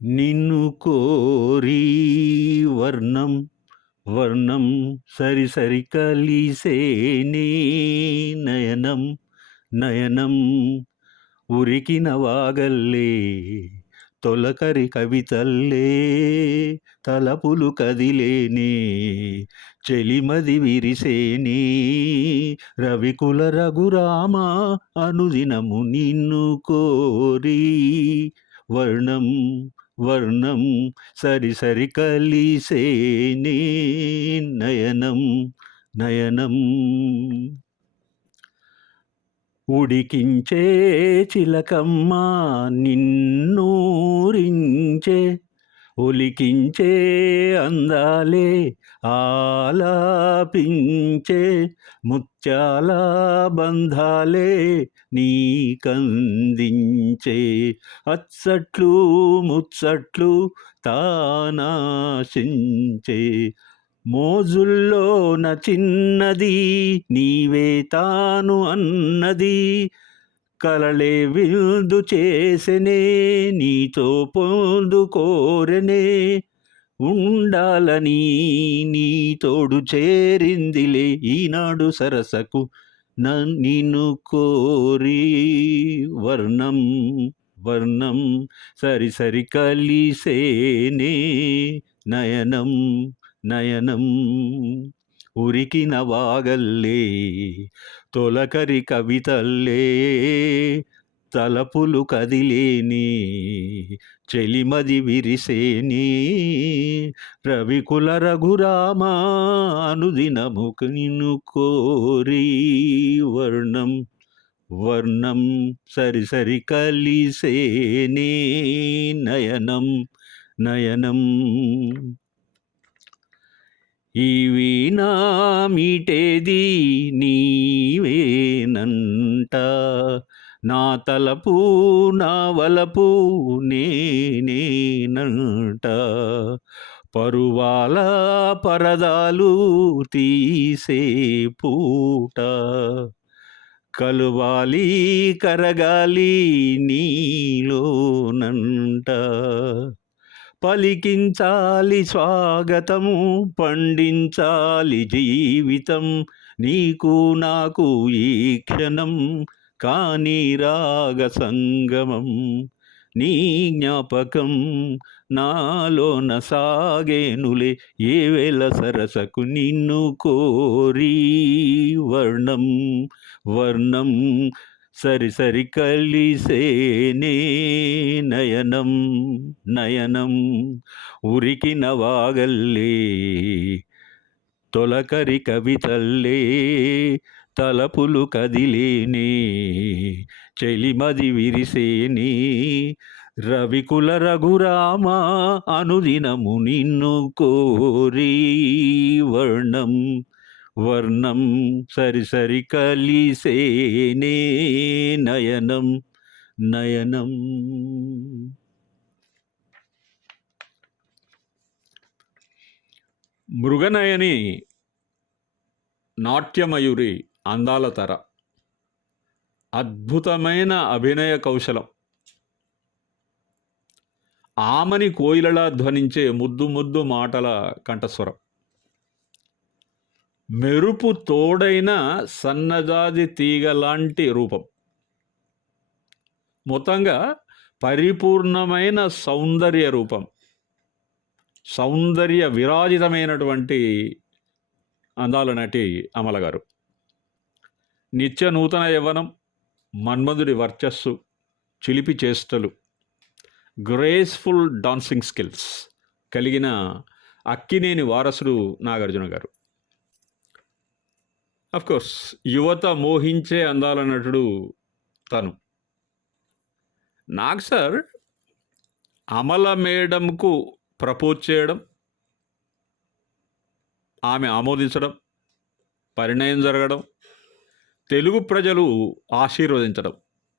నిన్ను కోరి వర్ణం వర్ణం సరి సరి కలిసేనే నయనం నయనం ఉరికిన వాగల్లే తొలకరి కవితల్లే తలపులు కదిలేనే చెలిమది విరిసేనే రవికుల రఘురామ అనుదినము నిన్ను కోరి వర్ణం వర్ణం సరి సరి కలిసేనే నయనం నయనం. ఉడికించే చిలకమ్మ నిన్నూరించే ఒలికించే అందాలే ఆలాపించే ముత్యాల బంధాలే నీకందించే. అచ్చట్లు ముచ్చట్లు తానాశించే. మోజుల్లోన చిన్నది నీవే తాను అన్నది కలలే విందు చేసెనే నీతో పొందు కోరనే. ఉండాలని నీ తోడు చేరిందిలే ఈనాడు సరసకు నన్ నిన్ను కోరి. వర్ణం వర్ణం సరి సరి కలిసేనే. నయనం నయనం ఉరికిన వాగల్లే తొలకరి కవితల్లే తలపులు కదిలేని చెలిమది విరిసేని రవికుల రఘురామ అనుదినముకు నిన్ను కోరి వర్ణం వర్ణం సరి సరి కలిసేనే నయనం నయనం. ఇవి నామిటేది నీవేనంట నా తలపు నా వలపు నేనేనంట పరువాల పరదాలు తీసే పూట. కలువాలి కరగాలి నీలోనంట పలికించాలి స్వాగతము పండించాలి జీవితం. నీకు నాకు ఈ క్షణం కానీ రాగ సంగమం. నీ జ్ఞాపకం నాలోన సాగేనులే ఏ వేళ సరసకు నిన్ను కోరి వర్ణం వర్ణం సరి సరి కలిసేనే నయనం నయనం. ఉరికిన వాగల్లే తొలకరి కవితల్లే తలపులు కదిలేనే చెలిమది విరిసేనే రవికుల రఘురామ అనుదినము నిన్ను కోరి వర్ణం. వర్ణం సరిసరి కలిసేనే నయనం నయనం. మృగనయని నాట్యమయూరి అందాల తర. అద్భుతమైన అభినయ కౌశలం. ఆమని కోయిలలా ధ్వనించే ముద్దు ముద్దు మాటల కంఠస్వరం. మెరుపు తోడైన సన్నజాజి తీగలాంటి రూపం. మొత్తంగా పరిపూర్ణమైన సౌందర్య రూపం. సౌందర్య విరాజితమైనటువంటి అందాల నటి అమల గారు. నిత్య నూతన యవ్వనం మన్మధుడి వర్చస్సు చిలిపి చేష్టలు గ్రేస్ఫుల్ డాన్సింగ్ స్కిల్స్ కలిగిన అక్కినేని వారసుడు నాగార్జున గారు. కోర్స్ యువత మోహించే అందాల నటుడు తను. నాగ్ సార్ అమల మేడంకు ప్రపోజ్ చేయడం ఆమె ఆమోదించడం పరిణయం జరగడం తెలుగు ప్రజలు ఆశీర్వదించడం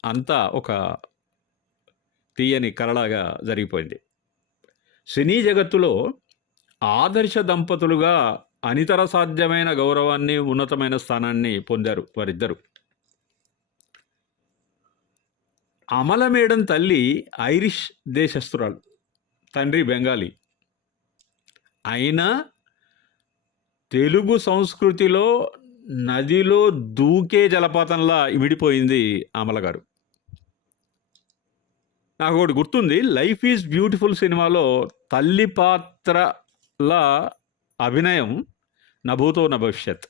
అంతా ఒక తీయని కరలాగా జరిగిపోయింది. సినీ జగత్తులో ఆదర్శ దంపతులుగా అనితర సాధ్యమైన గౌరవాన్ని ఉన్నతమైన స్థానాన్ని పొందారు వారిద్దరు. అమల మేడం తల్లి ఐరిష్ దేశస్తురాలు తండ్రి బెంగాలీ. అయినా తెలుగు సంస్కృతిలో నదిలో దూకే జలపాతంలా ఇమిడిపోయింది అమల గారు. నాకు ఒకటి గుర్తుంది లైఫ్ ఈజ్ బ్యూటిఫుల్ సినిమాలో తల్లి పాత్రల అభినయం నభూతో నా భవిష్యత్.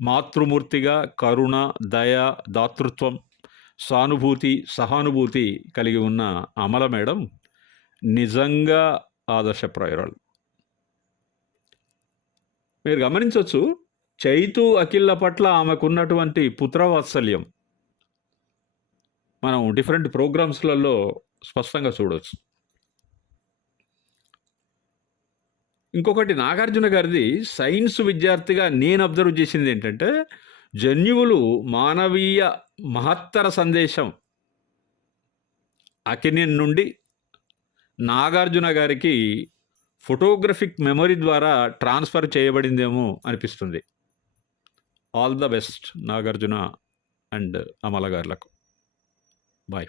మాతృమూర్తిగా కరుణ దయ దాతృత్వం సానుభూతి సహానుభూతి కలిగి ఉన్న అమల మేడం నిజంగా ఆదర్శప్రాయురాలు మీరు గమనించవచ్చు చైతు అఖిల్ల పట్ల ఆమెకున్నటువంటి పుత్రవాత్సల్యం. మనం డిఫరెంట్ ప్రోగ్రామ్స్లలో స్పష్టంగా చూడవచ్చు ఇంకొకటి నాగార్జున గారిది సైన్స్ విద్యార్థిగా నేను అబ్జర్వ్ చేసింది ఏంటంటే జన్యువులు మానవీయ మహత్తర సందేశం. అకినిన్ నుండి నాగార్జున గారికి ఫోటోగ్రఫిక్ మెమరీ ద్వారా ట్రాన్స్ఫర్ చేయబడిందేమో అనిపిస్తుంది. All the best Nagarjuna and Amala గారులకు. Bye.